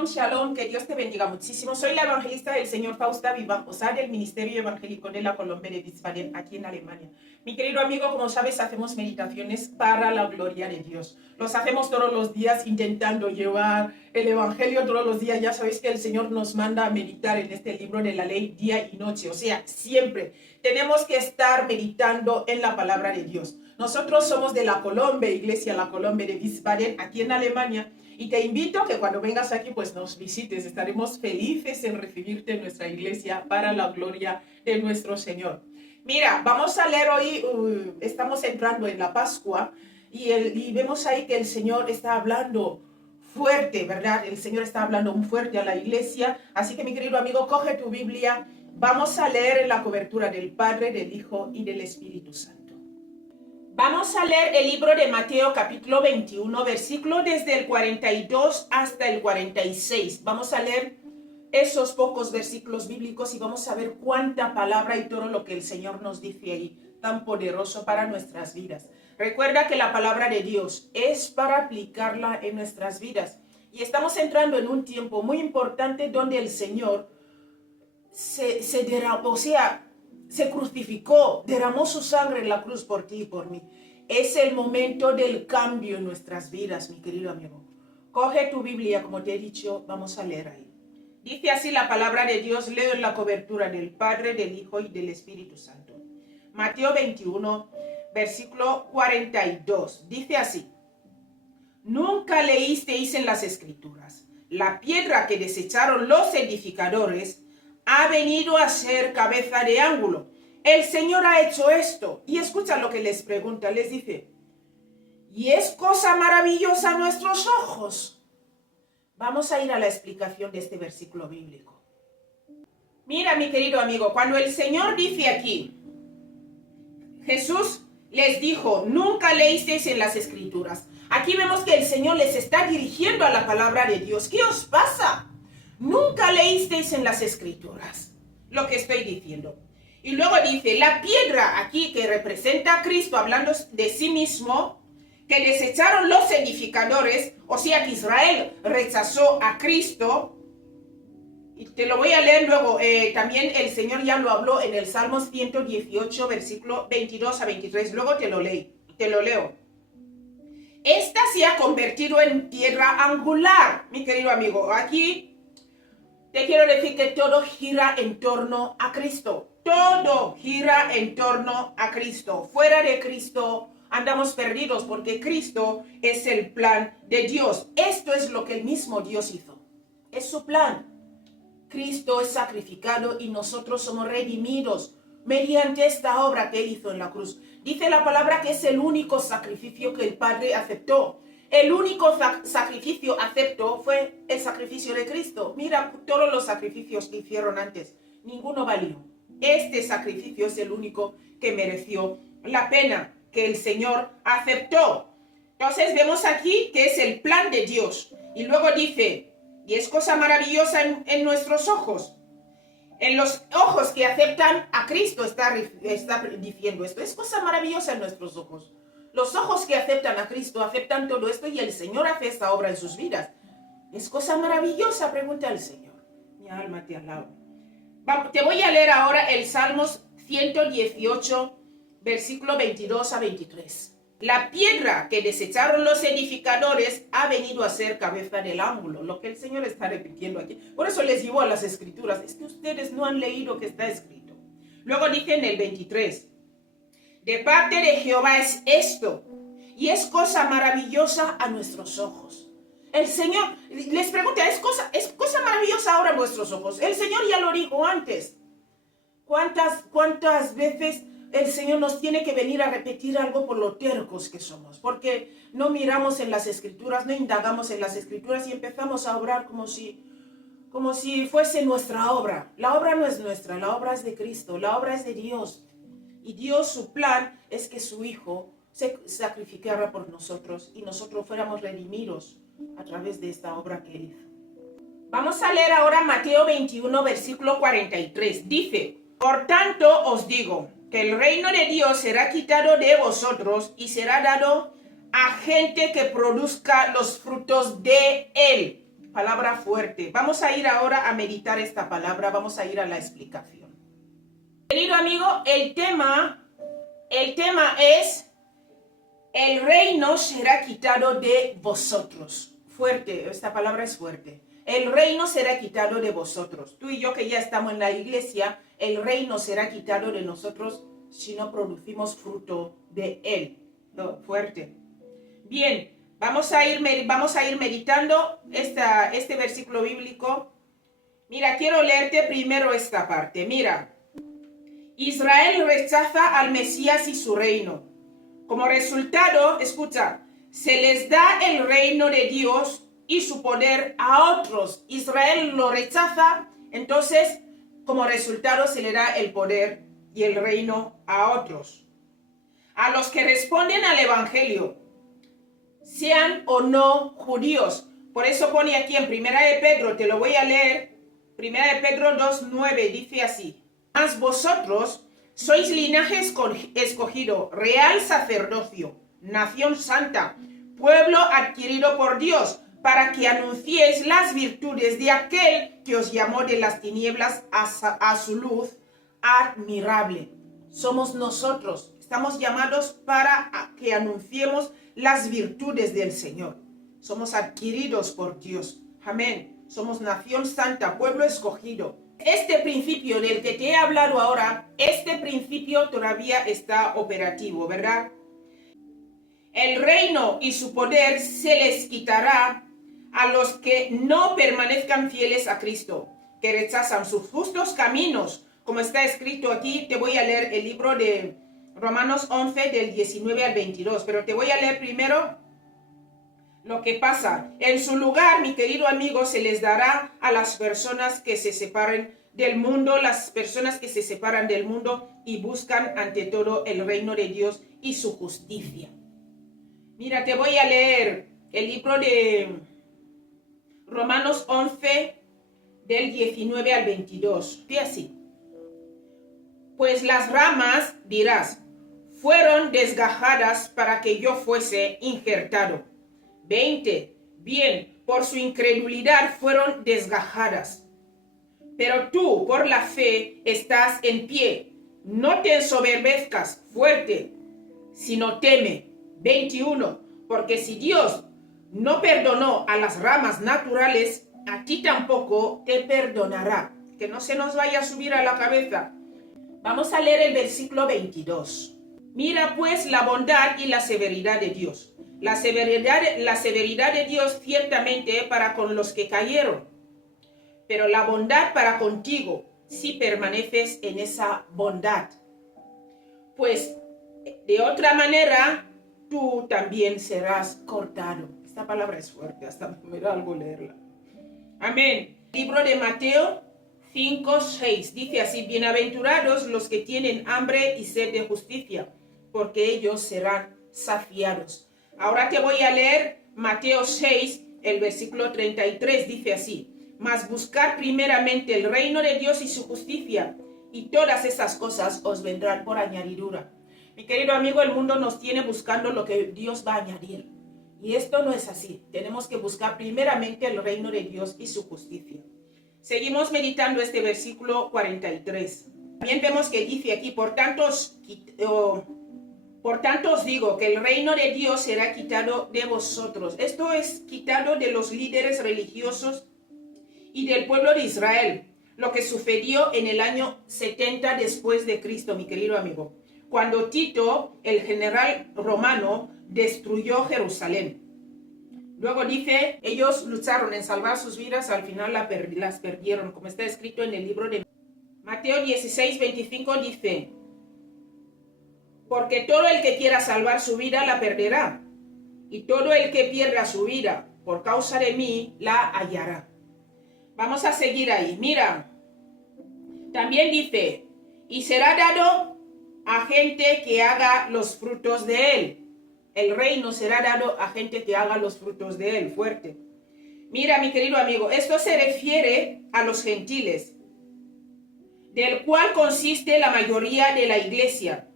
Shalom, shalom, que Dios te bendiga muchísimo. Soy la evangelista del Señor Fausta Vivanposar del Ministerio Evangélico de la Colombia de Wiesbaden, aquí en Alemania. Mi querido amigo, como sabes, hacemos meditaciones para la gloria de Dios. Los hacemos todos los días intentando llevar el Evangelio todos los días. Ya sabéis que el Señor nos manda a meditar en este libro de la ley día y noche. O sea, siempre tenemos que estar meditando en la palabra de Dios. Nosotros somos de la Colombia, Iglesia La Colombia de Wiesbaden, aquí en Alemania. Y te invito a que cuando vengas aquí, pues nos visites. Estaremos felices en recibirte en nuestra iglesia para la gloria de nuestro Señor. Mira, vamos a leer hoy, estamos entrando en la Pascua y vemos ahí que el Señor está hablando fuerte, ¿verdad? El Señor está hablando muy fuerte a la iglesia. Así que mi querido amigo, coge tu Biblia. Vamos a leer en la cobertura del Padre, del Hijo y del Espíritu Santo. Vamos a leer el libro de Mateo capítulo 21, versículo desde el 42 hasta el 46. Vamos a leer esos pocos versículos bíblicos y vamos a ver cuánta palabra y todo lo que el Señor nos dice ahí, tan poderoso para nuestras vidas. Recuerda que la palabra de Dios es para aplicarla en nuestras vidas. Y estamos entrando en un tiempo muy importante donde el Señor se crucificó, derramó su sangre en la cruz por ti y por mí. Es el momento del cambio en nuestras vidas, mi querido amigo. Coge tu Biblia, como te he dicho, vamos a leer ahí. Dice así la palabra de Dios, leo en la cobertura del Padre, del Hijo y del Espíritu Santo. Mateo 21, versículo 42. Dice así: ¿Nunca leísteis en las Escrituras? La piedra que desecharon los edificadores ha venido a ser cabeza de ángulo. El Señor ha hecho esto. Y escucha lo que les pregunta, les dice: ¿y es cosa maravillosa a nuestros ojos? Vamos a ir a la explicación de este versículo bíblico. Mira, mi querido amigo, cuando el Señor dice aquí, Jesús les dijo, nunca leísteis en las Escrituras. Aquí vemos que el Señor les está dirigiendo a la palabra de Dios. ¿Qué os pasa? Nunca leísteis en las Escrituras lo que estoy diciendo. Y luego dice, la piedra aquí que representa a Cristo, hablando de sí mismo, que desecharon los edificadores, o sea que Israel rechazó a Cristo. Y te lo voy a leer luego, también el Señor ya lo habló en el Salmo 118, versículo 22 a 23. Luego te lo leo. Esta se ha convertido en piedra angular, mi querido amigo. Aquí te quiero decir que todo gira en torno a Cristo. Todo gira en torno a Cristo. Fuera de Cristo andamos perdidos porque Cristo es el plan de Dios. Esto es lo que el mismo Dios hizo. Es su plan. Cristo es sacrificado y nosotros somos redimidos mediante esta obra que Él hizo en la cruz. Dice la palabra que es el único sacrificio que el Padre aceptó. El único sacrificio aceptó fue el sacrificio de Cristo. Mira todos los sacrificios que hicieron antes. Ninguno valió. Este sacrificio es el único que mereció la pena, que el Señor aceptó. Entonces vemos aquí que es el plan de Dios. Y luego dice, y es cosa maravillosa en nuestros ojos. En los ojos que aceptan a Cristo está diciendo esto. Es cosa maravillosa en nuestros ojos. Los ojos que aceptan a Cristo aceptan todo esto y el Señor hace esta obra en sus vidas. ¿Es cosa maravillosa? Pregunta el Señor. Mi alma te alaba. Te voy a leer ahora el Salmos 118, versículo 22 a 23. La piedra que desecharon los edificadores ha venido a ser cabeza del ángulo. Lo que el Señor está repitiendo aquí. Por eso les llevó a las Escrituras. Es que ustedes no han leído que está escrito. Luego dice en el 23. De parte de Jehová es esto, y es cosa maravillosa a nuestros ojos. El Señor les pregunta, ¿es cosa maravillosa ahora a nuestros ojos? El Señor ya lo dijo antes. ¿Cuántas veces el Señor nos tiene que venir a repetir algo por lo tercos que somos? Porque no miramos en las Escrituras, no indagamos en las Escrituras y empezamos a obrar como si fuese nuestra obra. La obra no es nuestra, la obra es de Cristo, la obra es de Dios. Y Dios, su plan es que su Hijo se sacrificara por nosotros y nosotros fuéramos redimidos a través de esta obra que Él hizo. Vamos a leer ahora Mateo 21, versículo 43. Dice, por tanto os digo, que el reino de Dios será quitado de vosotros y será dado a gente que produzca los frutos de Él. palabra fuerte. Vamos a ir ahora a meditar esta palabra, vamos a ir a la explicación. Querido amigo, el tema es: el reino será quitado de vosotros. Fuerte, esta palabra es fuerte. El reino será quitado de vosotros. Tú y yo que ya estamos en la iglesia, el reino será quitado de nosotros si no producimos fruto de él. Fuerte. Bien, vamos a ir meditando este versículo bíblico. Mira, quiero leerte primero esta parte. Mira, Israel rechaza al Mesías y su reino. Como resultado, escucha, se les da el reino de Dios y su poder a otros. Israel lo rechaza, entonces, como resultado, se le da el poder y el reino a otros. A los que responden al evangelio, sean o no judíos. Por eso pone aquí en Primera de Pedro, te lo voy a leer, Primera de Pedro 2:9, dice así: mas vosotros sois linaje escogido, real sacerdocio, nación santa, pueblo adquirido por Dios, para que anunciéis las virtudes de aquel que os llamó de las tinieblas a su luz admirable. Somos nosotros, estamos llamados para que anunciemos las virtudes del Señor. Somos adquiridos por Dios. Amén. Somos nación santa, pueblo escogido. Este principio del que te he hablado ahora, este principio todavía está operativo, ¿verdad? El reino y su poder se les quitará a los que no permanezcan fieles a Cristo, que rechazan sus justos caminos, como está escrito aquí. Te voy a leer el libro de Romanos 11 del 19 al 22, pero te voy a leer primero lo que pasa. En su lugar, mi querido amigo, se les dará a las personas que se separen del mundo, las personas que se separan del mundo y buscan ante todo el reino de Dios y su justicia. Mira, te voy a leer el libro de Romanos 11 del 19 al 22. Dice así: pues las ramas, dirás, fueron desgajadas para que yo fuese injertado. 20. Bien, por su incredulidad fueron desgajadas. Pero tú, por la fe, estás en pie. No te ensoberbezcas, fuerte, sino teme. 21. Porque si Dios no perdonó a las ramas naturales, a ti tampoco te perdonará. Que no se nos vaya a subir a la cabeza. Vamos a leer el versículo 22. Mira pues la bondad y la severidad de Dios. La severidad de Dios ciertamente para con los que cayeron, pero la bondad para contigo si permaneces en esa bondad. Pues de otra manera tú también serás cortado. Esta palabra es fuerte, hasta me da algo leerla. Amén. Libro de Mateo 5:6 dice así: bienaventurados los que tienen hambre y sed de justicia, porque ellos serán saciados. Ahora te voy a leer Mateo 6, el versículo 33, dice así: mas buscad primeramente el reino de Dios y su justicia, y todas esas cosas os vendrán por añadidura. Mi querido amigo, el mundo nos tiene buscando lo que Dios va a añadir. Y esto no es así. Tenemos que buscar primeramente el reino de Dios y su justicia. Seguimos meditando este versículo 43. También vemos que dice aquí: por tanto os digo que el reino de Dios será quitado de vosotros. Esto es quitado de los líderes religiosos y del pueblo de Israel. Lo que sucedió en el año 70 después de Cristo, mi querido amigo, cuando Tito, el general romano, destruyó Jerusalén. Luego dice, ellos lucharon en salvar sus vidas, al final las perdieron, como está escrito en el libro de Mateo 16:25 dice: porque todo el que quiera salvar su vida la perderá, y todo el que pierda su vida por causa de mí la hallará. Vamos a seguir ahí. Mira, también dice: y será dado a gente que haga los frutos de él. El reino será dado a gente que haga los frutos de él. Fuerte. Mira, mi querido amigo, esto se refiere a los gentiles, del cual consiste la mayoría de la iglesia,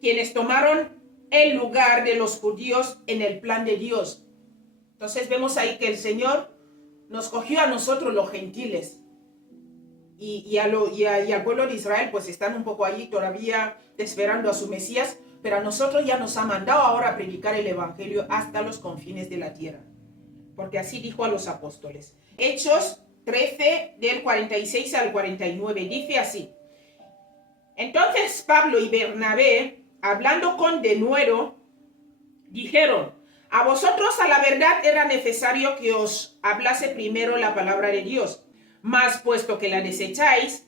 quienes tomaron el lugar de los judíos en el plan de Dios. Entonces vemos ahí que el Señor nos cogió a nosotros los gentiles. Y al pueblo de Israel pues están un poco allí todavía esperando a su Mesías, pero a nosotros ya nos ha mandado ahora a predicar el evangelio hasta los confines de la tierra, porque así dijo a los apóstoles. Hechos 13 del 46 al 49 dice así: entonces Pablo y Bernabé, hablando con denuedo, dijeron: a vosotros a la verdad era necesario que os hablase primero la palabra de Dios, mas puesto que la desecháis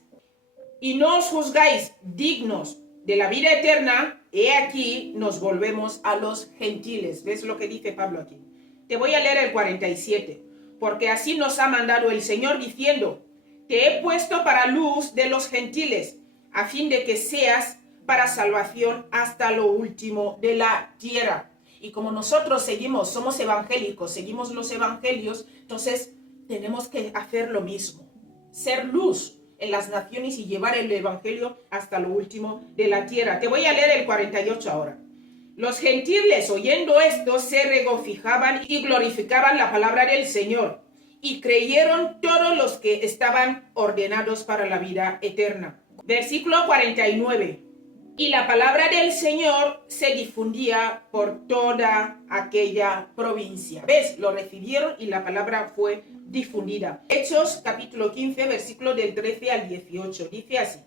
y no os juzgáis dignos de la vida eterna, he aquí nos volvemos a los gentiles. ¿Ves lo que dice Pablo aquí? Te voy a leer el 47. Porque así nos ha mandado el Señor diciendo: te he puesto para luz de los gentiles, a fin de que seas para salvación hasta lo último de la tierra. Y como nosotros somos evangélicos, seguimos los evangelios, entonces tenemos que hacer lo mismo, ser luz en las naciones y llevar el evangelio hasta lo último de la tierra. Te voy a leer el 48 ahora. Los gentiles, oyendo esto, se regocijaban y glorificaban la palabra del Señor, y creyeron todos los que estaban ordenados para la vida eterna. Versículo 49. Y la palabra del Señor se difundía por toda aquella provincia. ¿Ves? Lo recibieron y la palabra fue difundida. Hechos capítulo 15, versículo del 13 al 18. Dice así: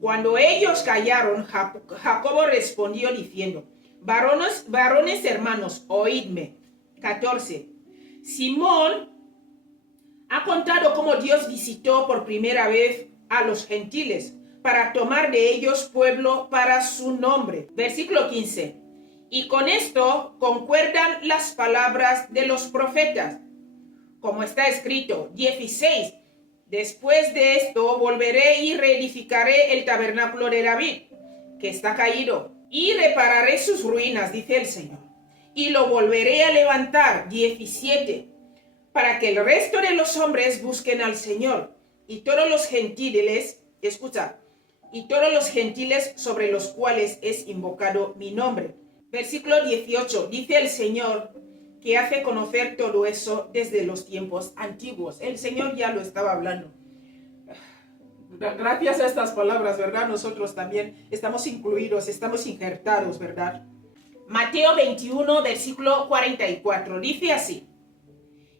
cuando ellos callaron, Jacobo respondió diciendo: varones hermanos, oídme. 14. Simón ha contado cómo Dios visitó por primera vez a los gentiles para tomar de ellos pueblo para su nombre. Versículo 15. Y con esto concuerdan las palabras de los profetas, como está escrito. 16. Después de esto volveré y reedificaré el tabernáculo de David, que está caído, y repararé sus ruinas, dice el Señor, y lo volveré a levantar. 17. Para que el resto de los hombres busquen al Señor, y todos los gentiles, escucha, y todos los gentiles sobre los cuales es invocado mi nombre. Versículo 18, dice el Señor que hace conocer todo eso desde los tiempos antiguos. El Señor ya lo estaba hablando. Gracias a estas palabras, ¿verdad? Nosotros también estamos incluidos, estamos injertados, ¿verdad? Mateo 21, versículo 44, dice así: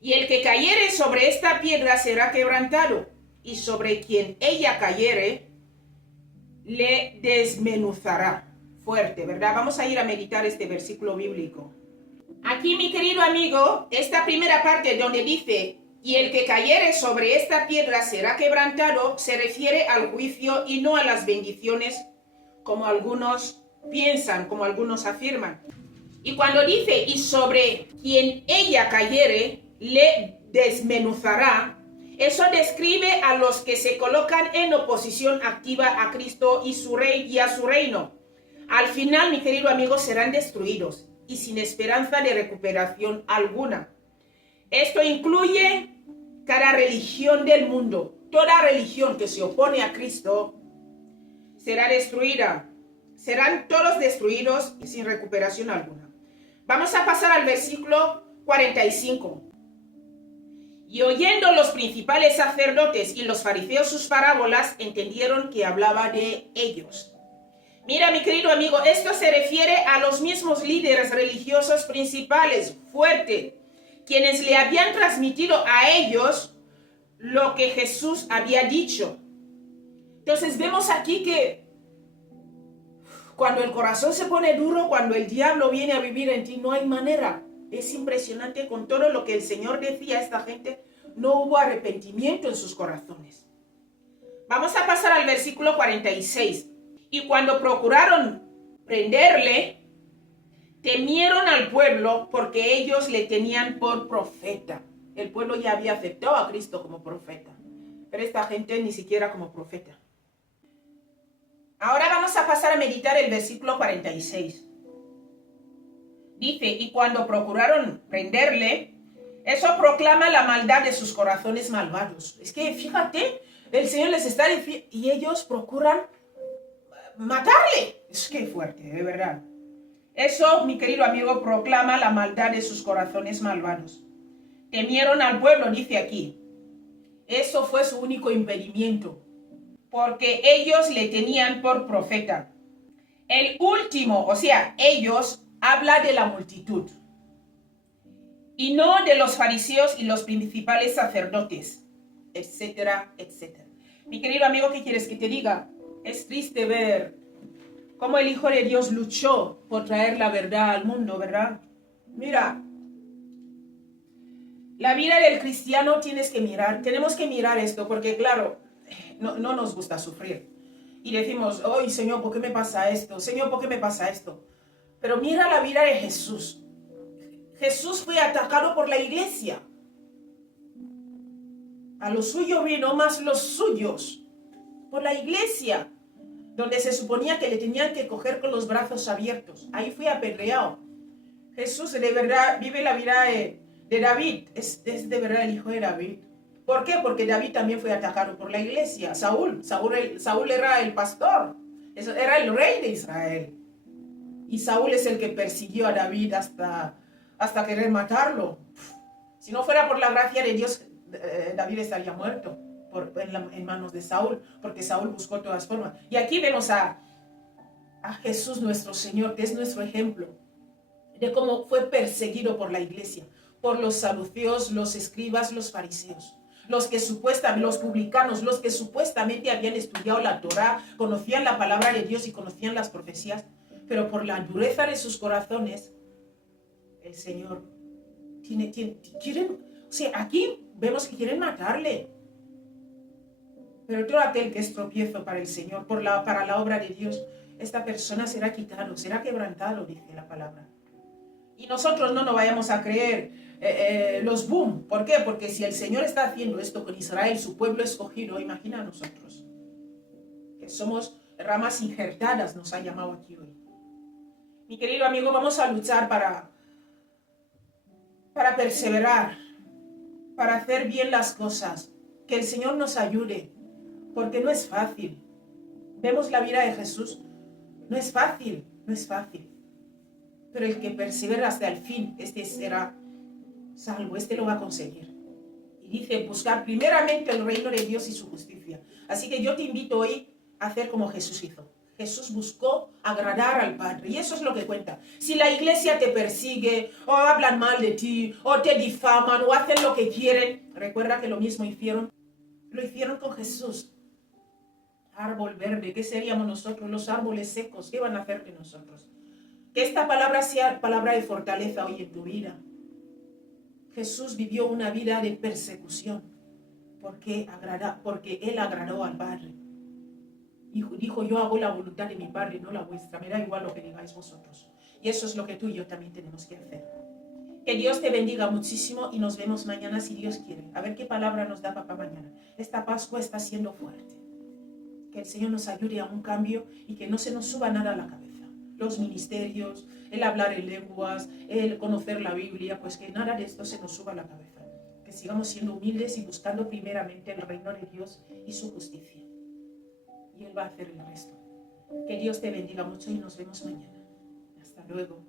y el que cayere sobre esta piedra será quebrantado, y sobre quien ella cayere, le desmenuzará. Fuerte, ¿verdad? Vamos a ir a meditar este versículo bíblico. Aquí, mi querido amigo, esta primera parte donde dice: y el que cayere sobre esta piedra será quebrantado, se refiere al juicio y no a las bendiciones, como algunos piensan, como algunos afirman. Y cuando dice: y sobre quien ella cayere, le desmenuzará, eso describe a los que se colocan en oposición activa a Cristo y a su reino. Al final, mi querido amigo, serán destruidos y sin esperanza de recuperación alguna. Esto incluye cada religión del mundo. Toda religión que se opone a Cristo será destruida. Serán todos destruidos y sin recuperación alguna. Vamos a pasar al versículo 45. Y oyendo los principales sacerdotes y los fariseos sus parábolas, entendieron que hablaba de ellos. Mira, mi querido amigo, esto se refiere a los mismos líderes religiosos principales, fuerte, quienes le habían transmitido a ellos lo que Jesús había dicho. Entonces vemos aquí que cuando el corazón se pone duro, cuando el diablo viene a vivir en ti, no hay manera. Es impresionante, con todo lo que el Señor decía a esta gente, no hubo arrepentimiento en sus corazones. Vamos a pasar al versículo 46. Y cuando procuraron prenderle, temieron al pueblo porque ellos le tenían por profeta. El pueblo ya había aceptado a Cristo como profeta, pero esta gente ni siquiera como profeta. Ahora vamos a pasar a meditar el versículo 46. Dice: y cuando procuraron prenderle, eso proclama la maldad de sus corazones malvados. Es que fíjate, el Señor les está diciendo, y ellos procuran matarle. Es que fuerte, de verdad. Eso, mi querido amigo, proclama la maldad de sus corazones malvados. Temieron al pueblo, dice aquí. Eso fue su único impedimento, porque ellos le tenían por profeta. El último, o sea, ellos, habla de la multitud y no de los fariseos y los principales sacerdotes, etcétera, etcétera. Mi querido amigo, ¿qué quieres que te diga? Es triste ver cómo el Hijo de Dios luchó por traer la verdad al mundo, ¿verdad? Mira, la vida del cristiano tenemos que mirar esto, porque claro, no nos gusta sufrir. Y decimos, ¡ay, Señor, ¿por qué me pasa esto? Señor, ¿por qué me pasa esto? Pero mira la vida de Jesús. Jesús fue atacado por la iglesia. A lo suyo vino, más los suyos. Por la iglesia, donde se suponía que le tenían que coger con los brazos abiertos. Ahí fue apedreado. Jesús de verdad vive la vida de David. Es de verdad el hijo de David. ¿Por qué? Porque David también fue atacado por la iglesia. Saúl era el pastor. Era el rey de Israel. Y Saúl es el que persiguió a David hasta querer matarlo. Si no fuera por la gracia de Dios, David estaría muerto en manos de Saúl, porque Saúl buscó todas formas. Y aquí vemos a Jesús nuestro Señor, que es nuestro ejemplo de cómo fue perseguido por la iglesia, por los saduceos, los escribas, los fariseos, los publicanos, los que supuestamente habían estudiado la Torá, conocían la palabra de Dios y conocían las profecías, pero por la dureza de sus corazones, el Señor aquí vemos que quieren matarle. Pero todo aquel que es tropiezo para el Señor, para la obra de Dios, esta persona será quitado, será quebrantado, dice la palabra. Y nosotros no nos vayamos a creer los boom. ¿Por qué? Porque si el Señor está haciendo esto con Israel, su pueblo escogido, imagina a nosotros, que somos ramas injertadas, nos ha llamado aquí hoy. Mi querido amigo, vamos a luchar para perseverar, para hacer bien las cosas. Que el Señor nos ayude, porque no es fácil. Vemos la vida de Jesús, no es fácil. Pero el que persevera hasta el fin, este será salvo, este lo va a conseguir. Y dice, buscar primeramente el reino de Dios y su justicia. Así que yo te invito hoy a hacer como Jesús hizo. Jesús buscó agradar al Padre, y eso es lo que cuenta. Si la iglesia te persigue, o hablan mal de ti, o te difaman, o hacen lo que quieren, recuerda que lo mismo lo hicieron con Jesús. Árbol verde, ¿qué seríamos nosotros? Los árboles secos, ¿qué van a hacer de nosotros? Que esta palabra sea palabra de fortaleza hoy en tu vida. Jesús vivió una vida de persecución, porque Él agradó al Padre. Dijo, yo hago la voluntad de mi Padre, no la vuestra. Me da igual lo que digáis vosotros. Y eso es lo que tú y yo también tenemos que hacer. Que Dios te bendiga muchísimo y nos vemos mañana si Dios quiere. A ver qué palabra nos da papá mañana. Esta Pascua está siendo fuerte. Que el Señor nos ayude a un cambio y que no se nos suba nada a la cabeza. Los ministerios, el hablar en lenguas, el conocer la Biblia, pues que nada de esto se nos suba a la cabeza. Que sigamos siendo humildes y buscando primeramente el reino de Dios y su justicia. Y Él va a hacer el resto. Que Dios te bendiga mucho y nos vemos mañana. Hasta luego.